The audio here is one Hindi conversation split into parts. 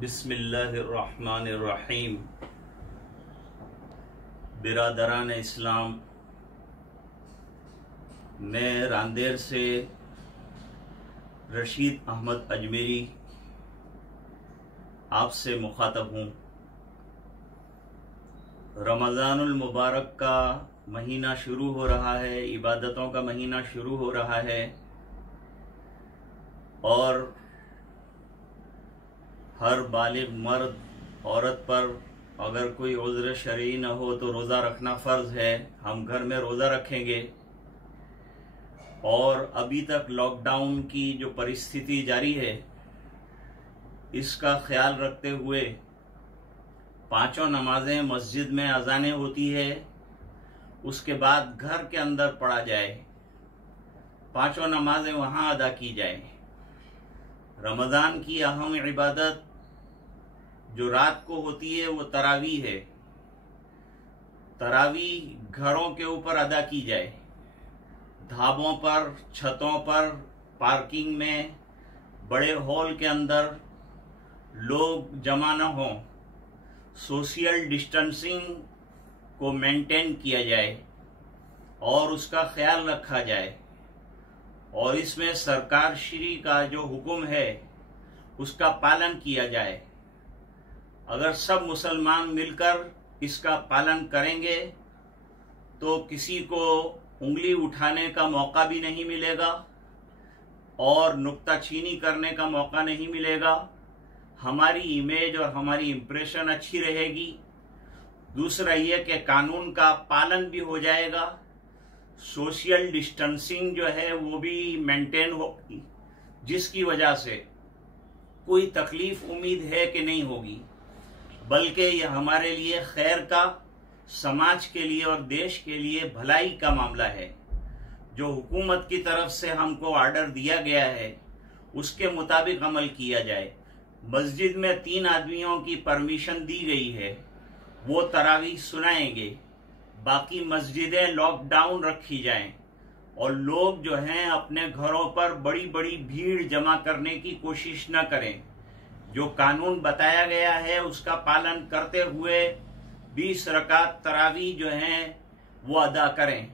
बिस्मिल्लाहिर्रहमानिर्रहीम। बिरादरान इस्लाम, मैं रांदेर से रशीद अहमद अजमेरी आपसे मुखातब हूँ। रमज़ानुल मुबारक का महीना शुरू हो रहा है, इबादतों का महीना शुरू हो रहा है और हर बालिग मर्द औरत पर अगर कोई उज़्र शरई न हो तो रोज़ा रखना फ़र्ज़ है। हम घर में रोज़ा रखेंगे और अभी तक लॉकडाउन की जो परिस्थिति जारी है इसका ख्याल रखते हुए पांचों नमाजें मस्जिद में अज़ानें होती है, उसके बाद घर के अंदर पढ़ा जाए, पांचों नमाजें वहाँ अदा की जाए। रमज़ान की अहम इबादत जो रात को होती है वो तरावी है। तरावी घरों के ऊपर अदा की जाए, ढाबों पर, छतों पर, पार्किंग में, बड़े हॉल के अंदर लोग जमा न हों, सोशल डिस्टेंसिंग को मेंटेन किया जाए और उसका ख्याल रखा जाए। और इसमें सरकार श्री का जो हुक्म है उसका पालन किया जाए। अगर सब मुसलमान मिलकर इसका पालन करेंगे तो किसी को उंगली उठाने का मौका भी नहीं मिलेगा और नुक्ताचीनी करने का मौका नहीं मिलेगा। हमारी इमेज और हमारी इंप्रेशन अच्छी रहेगी। दूसरा ये कि कानून का पालन भी हो जाएगा, सोशल डिस्टेंसिंग जो है वो भी मेंटेन होगी, जिसकी वजह से कोई तकलीफ उम्मीद है कि नहीं होगी, बल्कि यह हमारे लिए खैर का, समाज के लिए और देश के लिए भलाई का मामला है। जो हुकूमत की तरफ से हमको ऑर्डर दिया गया है उसके मुताबिक अमल किया जाए। मस्जिद में 3 आदमियों की परमिशन दी गई है, वो तरावी सुनाएंगे। बाकी मस्जिदें लॉकडाउन रखी जाएं और लोग जो हैं अपने घरों पर बड़ी बड़ी भीड़ जमा करने की कोशिश न करें। जो कानून बताया गया है उसका पालन करते हुए 20 रकात तरावी जो हैं वो अदा करें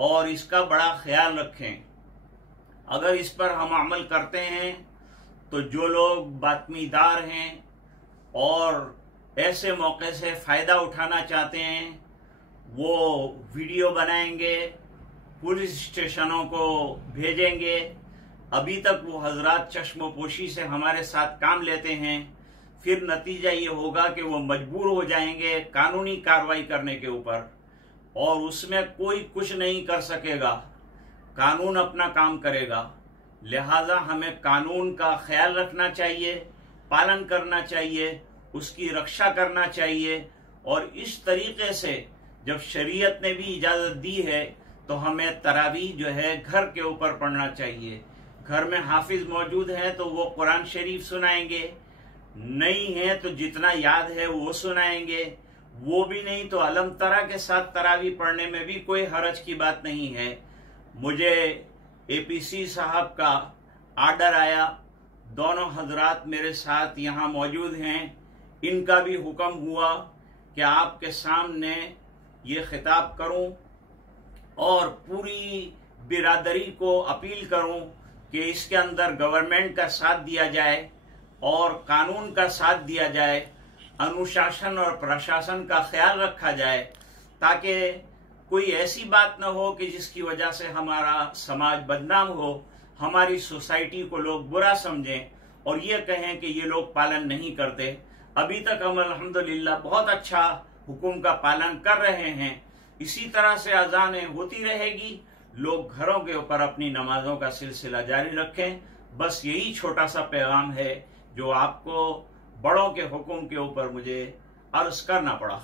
और इसका बड़ा ख्याल रखें। अगर इस पर हम अमल करते हैं तो जो लोग बातमीदार हैं और ऐसे मौके से फ़ायदा उठाना चाहते हैं वो वीडियो बनाएंगे, पुलिस स्टेशनों को भेजेंगे। अभी तक वो हजरात चश्मोपोशी से हमारे साथ काम लेते हैं, फिर नतीजा ये होगा कि वो मजबूर हो जाएंगे कानूनी कार्रवाई करने के ऊपर और उसमें कोई कुछ नहीं कर सकेगा, कानून अपना काम करेगा। लिहाजा हमें कानून का ख्याल रखना चाहिए, पालन करना चाहिए, उसकी रक्षा करना चाहिए। और इस तरीके से जब शरीयत ने भी इजाज़त दी है तो हमें तरावी जो है घर के ऊपर पढ़ना चाहिए। घर में हाफिज मौजूद हैं तो वो कुरान शरीफ सुनाएंगे, नहीं है तो जितना याद है वो सुनाएंगे, वो भी नहीं तो अलम तरा के साथ तरावी पढ़ने में भी कोई हरज की बात नहीं है। मुझे एपीसी साहब का आर्डर आया, दोनों हजरात मेरे साथ यहाँ मौजूद हैं, इनका भी हुक्म हुआ कि आपके सामने ये खिताब करूं और पूरी बिरादरी को अपील करूं कि इसके अंदर गवर्नमेंट का साथ दिया जाए और कानून का साथ दिया जाए, अनुशासन और प्रशासन का ख्याल रखा जाए, ताकि कोई ऐसी बात न हो कि जिसकी वजह से हमारा समाज बदनाम हो, हमारी सोसाइटी को लोग बुरा समझें और ये कहें कि ये लोग पालन नहीं करते। अभी तक हम अल्हम्दुलिल्लाह बहुत अच्छा हुक्म का पालन कर रहे हैं। इसी तरह से अज़ानें होती रहेगी, लोग घरों के ऊपर अपनी नमाजों का सिलसिला जारी रखें। बस यही छोटा सा पैगाम है जो आपको बड़ों के हुक्म के ऊपर मुझे अर्ज करना पड़ा।